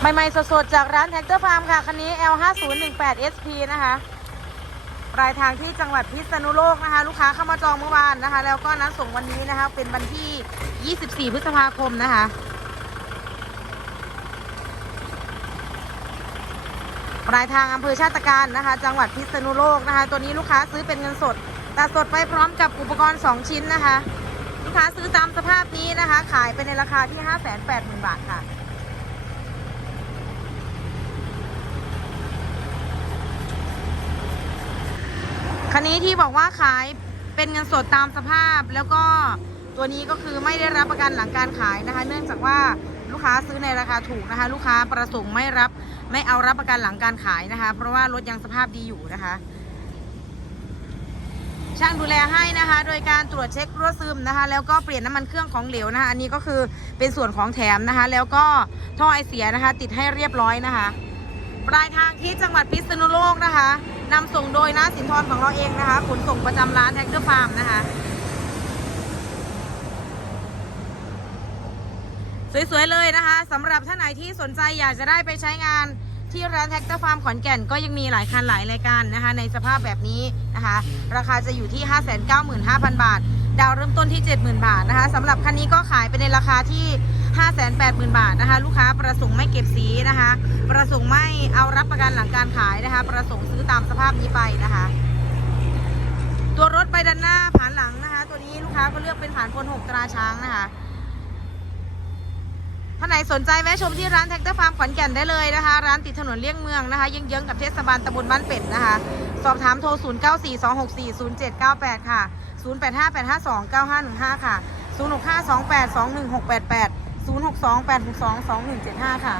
ใหม่ๆสดๆ จากร้านแท็กเตอร์ฟาร์มค่ะ คันนี้ L5018SP นะคะปลายทางที่จังหวัดพิษณุโลกนะคะ ลูกค้าเข้ามาจองเมื่อวานนะคะ แล้วก็นัดส่งวันนี้นะคะ เป็นวันที่ 24 พฤษภาคมนะคะปลายทางอำเภอชาติการนะคะ จังหวัดพิษณุโลกนะคะ ตัวนี้ลูกค้าซื้อเป็นเงินสด แต่สดไปพร้อมกับอุปกรณ์ 2 ชิ้นนะคะ ลูกค้าซื้อตามสภาพนี้นะคะ ขายไปในราคาที่ 580,000 บาทค่ะ คันนี้ที่บอกว่าขายเป็นเงินสดตามสภาพ แล้วก็ตัวนี้ก็คือไม่ได้รับประกันหลังการขายนะคะ เนื่องจากว่าลูกค้าซื้อในราคาถูกนะคะ ลูกค้าประสงค์ไม่รับไม่เอารับประกันหลังการขายนะคะ เพราะว่ารถยังสภาพดีอยู่นะคะ ช่างดูแลให้นะคะ โดยการตรวจเช็ครั่วซึมนะคะ แล้วก็เปลี่ยนน้ำมันเครื่องของเหลวนะคะ อันนี้ก็คือเป็นส่วนของแถมนะคะ แล้วก็ท่อไอเสียนะคะ ติดให้เรียบร้อยนะคะ ปลายทางที่จังหวัดพิษณุโลกนะคะ นำส่งโดยนาสินทรของเราเองนะคะ ขนส่งประจำร้านแท็กเตอร์ฟาร์มนะคะ สวยๆเลยนะคะสำหรับท่านไหนที่สนใจอยากจะได้ไปใช้งานที่ร้านแท็กเตอร์ฟาร์มขอนแก่นก็ยังมีหลายคันหลายรายการนะคะ ในสภาพแบบนี้นะคะ ราคาจะอยู่ที่ 595,000 บาท ดาวเริ่มต้นที่ 70,000 บาทนะคะสำหรับคันนี้ก็ขายไปในราคาที่ 580,000 บาทนะคะ ลูกค้าประสงค์ไม่เก็บสีนะคะ ประสงค์ไม่เอารับประกันหลังการขายนะคะ ประสงค์ซื้อตามสภาพนี้ไปนะคะ ตัวรถไปด้านหน้าผานหลังนะคะ ตัวนี้ลูกค้าก็เลือกเป็นผานพลหกตราช้างนะคะท่านไหนสนใจแวะชมที่ร้านแท็กเตอร์ฟาร์มขอนแก่นได้เลยนะคะ ร้านติดถนนเลี่ยงเมืองนะคะเยื้องๆกับเทศบาลตำบลบ้านเป็ดนะคะ สอบถามโทร 0 9 4 2 6 4 0 7 9 8 ค่ะ 0 8 5 8 5 2 9 5 1 5 ค่ะ 0 6 5 2 8 2 1 6 8 8 0 6 2 8 6 2 2 1 7 5 ค่ะ